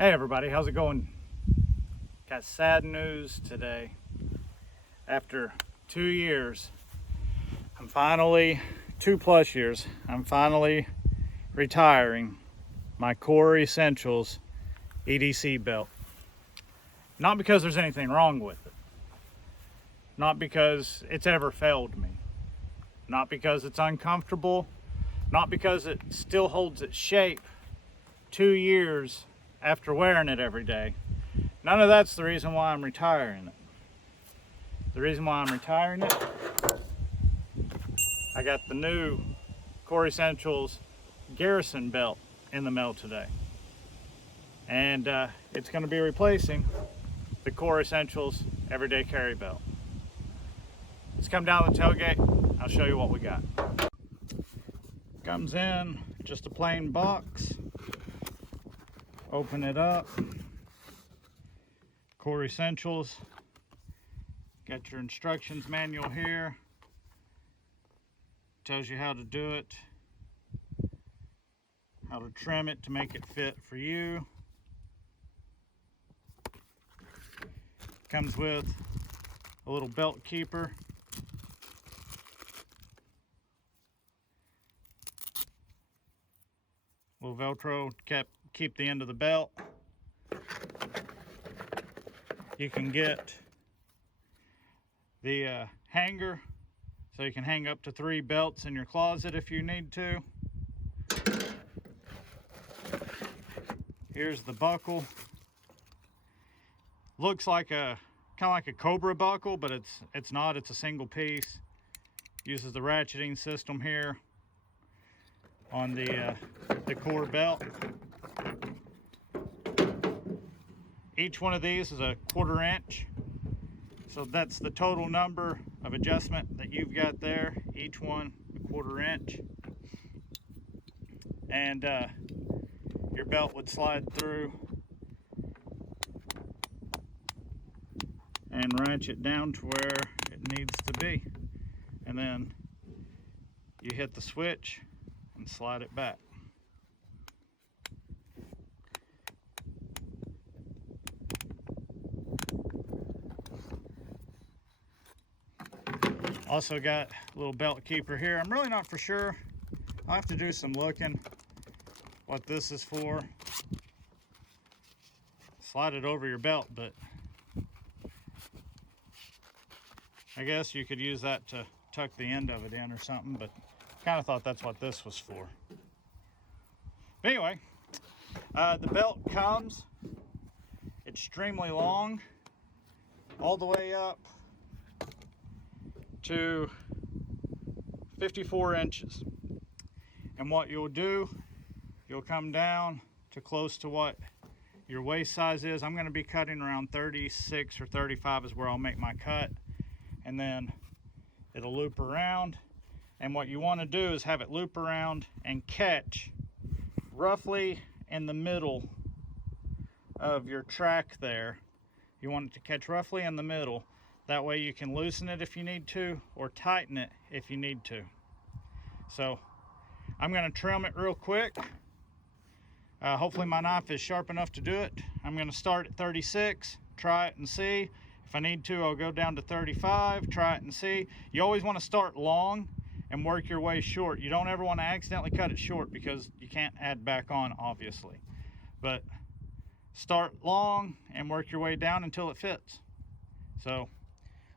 Hey everybody, how's it going? Got sad news today. After 2 years, 2+ years, I'm finally retiring my Core Essentials EDC belt. Not because there's anything wrong with it. Not because it's ever failed me. Not because it's uncomfortable. Not because it still holds its shape 2 years after wearing it every day. None of that's the reason why I'm retiring it. The reason why I'm retiring it, I got the new Core Essentials Garrison belt in the mail today. And it's going to be replacing the Core Essentials Everyday Carry belt. Let's come down the tailgate. I'll show you what we got. Comes in just a plain box. Open it up. Core Essentials. Got your instructions manual here. Tells you how to do it, how to trim it to make it fit for you. Comes with a little belt keeper. Little Velcro to keep the end of the belt. You can get the hanger, so you can hang up to 3 belts in your closet if you need to. Here's the buckle. Looks like kind of like a Cobra buckle, but it's not. It's a single piece. Uses the ratcheting system here on the core belt. Each one of these is a 1/4 inch. So that's the total number of adjustment that you've got there. Each one a 1/4 inch. And your belt would slide through and ratchet down to where it needs to be. And then you hit the switch and slide it back. Also got a little belt keeper here. I'm really not for sure. I'll have to do some looking what this is for. Slide it over your belt, but I guess you could use that to tuck the end of it in or something, but kind of thought that's what this was for. But anyway, the belt comes extremely long, all the way up to 54 inches. And what you'll do, you'll come down to close to what your waist size is. I'm going to be cutting around 36 or 35 is where I'll make my cut. And then it'll loop around. And what you want to do is have it loop around and catch roughly in the middle of your track there. You want it to catch roughly in the middle. That way you can loosen it if you need to, or tighten it if you need to. So I'm going to trim it real quick. Hopefully my knife is sharp enough to do it. I'm going to start at 36, try it and see. If I need to, I'll go down to 35, try it and see. You always want to start long and work your way short. You don't ever want to accidentally cut it short because you can't add back on, obviously. But start long and work your way down until it fits. So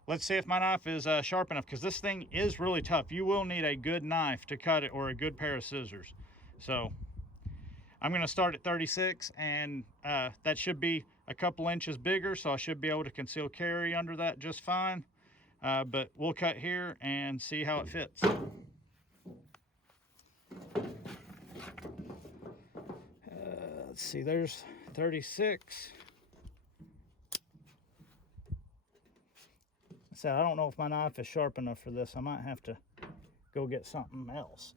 let's see if my knife is sharp enough, because this thing is really tough. You will need a good knife to cut it, or a good pair of scissors. So I'm going to start at 36, and that should be a couple inches bigger, so I should be able to conceal carry under that just fine. But we'll cut here and see how it fits. Let's see, there's 36. So I don't know if my knife is sharp enough for this. I might have to go get something else.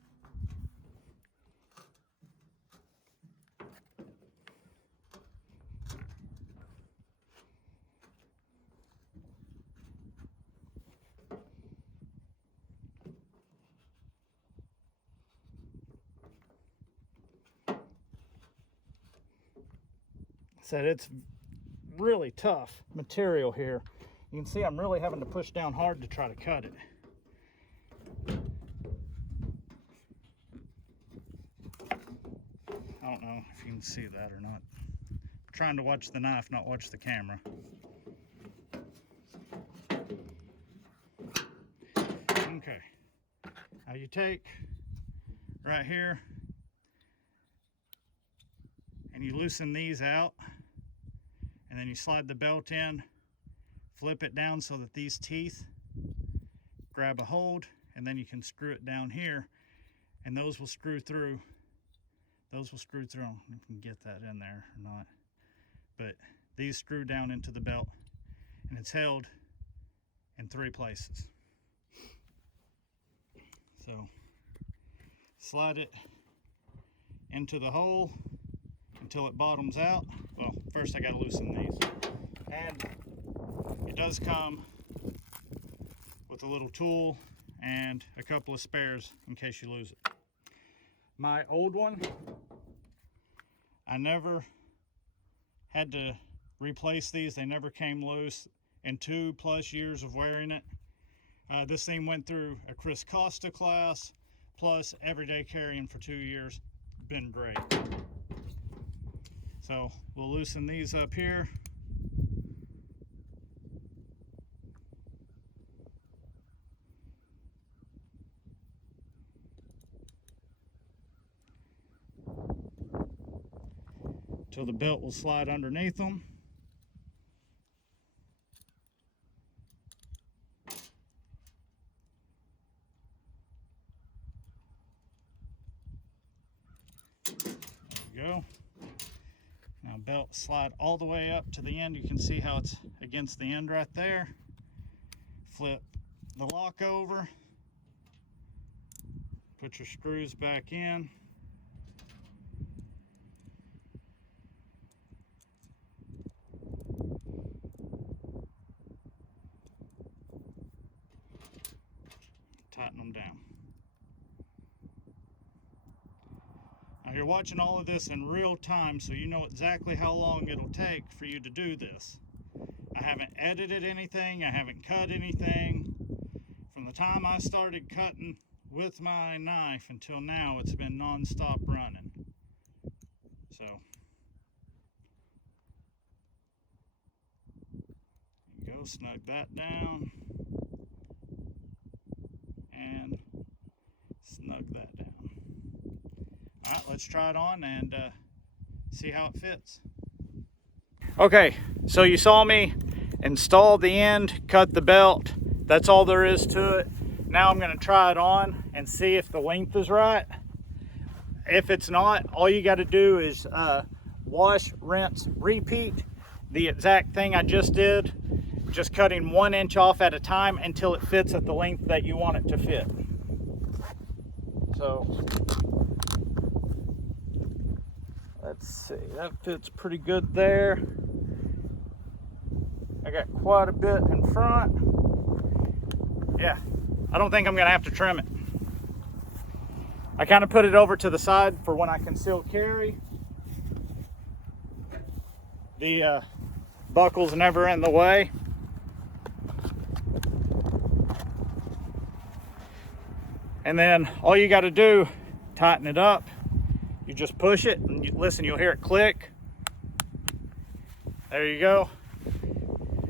said it's really tough material here. You can see I'm really having to push down hard to try to cut it. I don't know if you can see that or not. I'm trying to watch the knife, not watch the camera. Okay, now you take right here and you loosen these out, and then you slide the belt in, flip it down so that these teeth grab a hold, and then you can screw it down here, and those will screw through. Those will screw through. You can get that in there or not, but these screw down into the belt, and it's held in 3 places. So slide it into the hole until it bottoms out. Well, first I gotta loosen these. And it does come with a little tool and a couple of spares in case you lose it. My old one, I never had to replace these. They never came loose in 2+ years of wearing it. This thing went through a Chris Costa class, plus everyday carrying for 2 years. Been great. So we'll loosen these up here. Till the belt will slide underneath them. Go. Now belt slide all the way up to the end. You can see how it's against the end right there. Flip the lock over. Put your screws back in. Tighten them down. Now you're watching all of this in real time, so you know exactly how long it'll take for you to do this. I haven't edited anything, I haven't cut anything. From the time I started cutting with my knife until now, it's been non-stop running. So, there you go, snug that down. And snug that down. All right, let's try it on and see how it fits. Okay, so you saw me install the end, cut the belt. That's all there is to it. Now I'm gonna try it on and see if the length is right. If it's not, all you gotta do is wash, rinse, repeat the exact thing I just did, just cutting 1 inch off at a time until it fits at the length that you want it to fit. So, let's see, that fits pretty good there. I got quite a bit in front. Yeah, I don't think I'm gonna have to trim it. I kind of put it over to the side for when I conceal carry. The buckle's never in the way. And then all you got to do, tighten it up. You just push it and listen, you'll hear it click. There you go.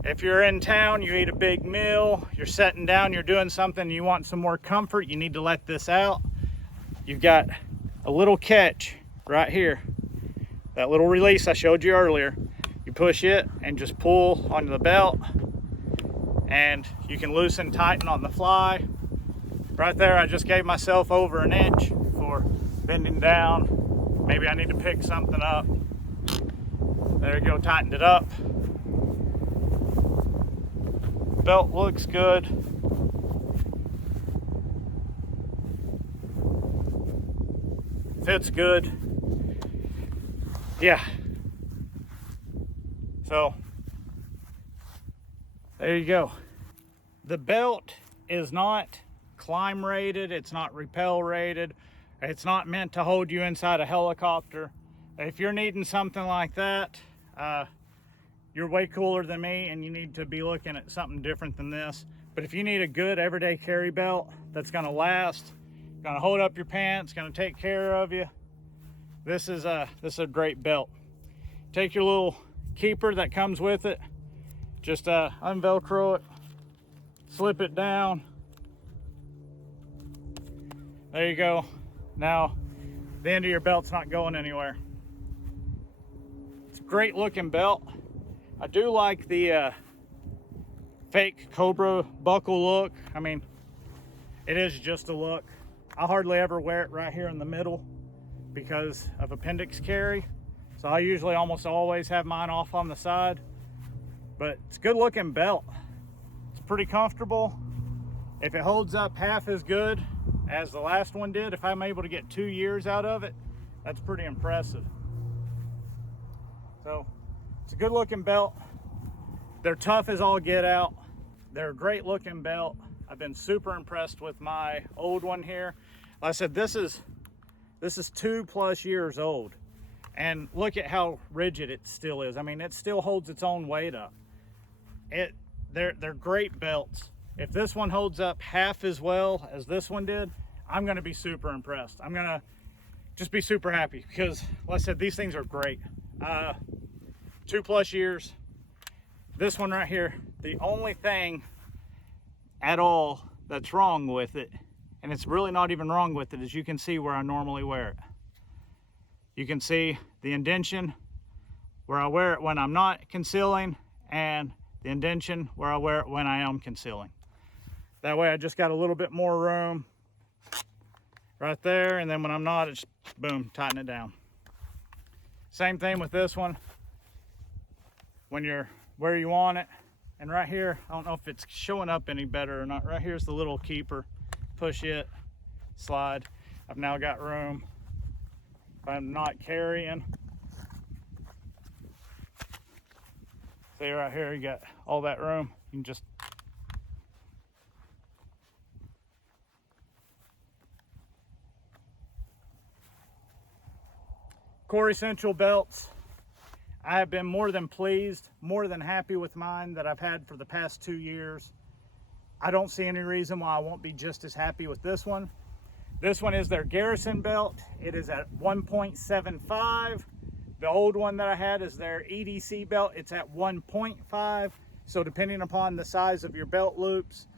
If you're in town, you eat a big meal, you're sitting down, you're doing something, you want some more comfort, you need to let this out. You've got a little catch right here. That little release I showed you earlier. You push it and just pull onto the belt, and you can loosen, tighten on the fly. Right there, I just gave myself over 1 inch for bending down. Maybe I need to pick something up. There you go, tightened it up. Belt looks good. Fits good. Yeah. So, there you go. The belt is not climb rated, it's not rappel rated, it's not meant to hold you inside a helicopter. If you're needing something like that, you're way cooler than me and you need to be looking at something different than this. But if you need a good everyday carry belt that's gonna last, gonna hold up your pants, gonna take care of you, this is a great belt. Take your little keeper that comes with it, just unvelcro it, slip it down. There you go. Now the end of your belt's not going anywhere. It's a great looking belt. I do like the fake Cobra buckle look. I mean, it is just a look. I hardly ever wear it right here in the middle because of appendix carry. So I usually almost always have mine off on the side. But it's a good looking belt. It's pretty comfortable. If it holds up half as good as the last one did, if I'm able to get 2 years out of it, that's pretty impressive. So it's a good looking belt. They're tough as all get out. They're a great looking belt. I've been super impressed with my old one here. Like I said, this is 2+ years old. And look at how rigid it still is. I mean, it still holds its own weight up. They're great belts. If this one holds up half as well as this one did, I'm gonna be super impressed. I'm gonna just be super happy because, like I said, these things are great. 2+ years. This one right here, the only thing at all that's wrong with it, and it's really not even wrong with it, is you can see where I normally wear it. You can see the indentation where I wear it when I'm not concealing, and the indentation where I wear it when I am concealing. That way I just got a little bit more room right there, and then when I'm not, it's boom, tighten it down. Same thing with this one. When you're where you want it, and right here, I don't know if it's showing up any better or not. Right here's the little keeper. Push it, slide. I've now got room. If I'm not carrying, see right here, you got all that room. You can just Core Essential belts. I have been more than pleased, more than happy with mine that I've had for the past 2 years. I don't see any reason why I won't be just as happy with this one. This one is their Garrison belt. It is at 1.75. The old one that I had is their EDC belt. It's at 1.5. So depending upon the size of your belt loops,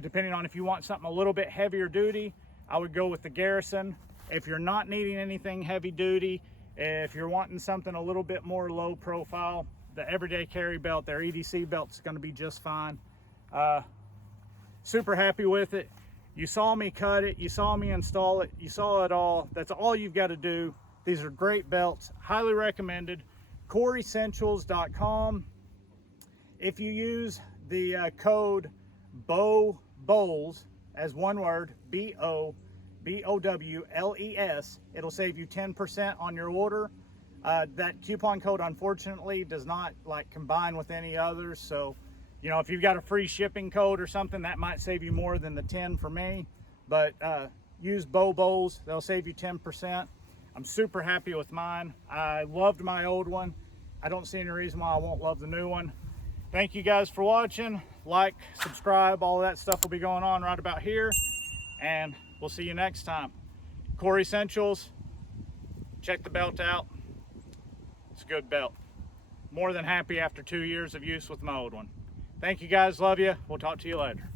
depending on if you want something a little bit heavier duty, I would go with the Garrison. If you're not needing anything heavy duty, if you're wanting something a little bit more low profile, the everyday carry belt, their EDC belt, is going to be just fine. Super happy with it. You saw me cut it, you saw me install it, you saw it all. That's all you've got to do. These are great belts, highly recommended. CoreEssentials.com. If you use the code BOWLS as one word, BOWLES, it'll save you 10% on your order. That coupon code unfortunately does not combine with any others, so you know, if you've got a free shipping code or something, that might save you more than the 10 for me. But use BOWLS, they'll save you 10%. I'm super happy with mine. I loved my old one. I don't see any reason why I won't love the new one. Thank you guys for watching. Like, subscribe, all of that stuff will be going on right about here. And we'll see you next time. Core Essentials, check the belt out. It's a good belt. More than happy after 2 years of use with my old one. Thank you guys, love you. We'll talk to you later.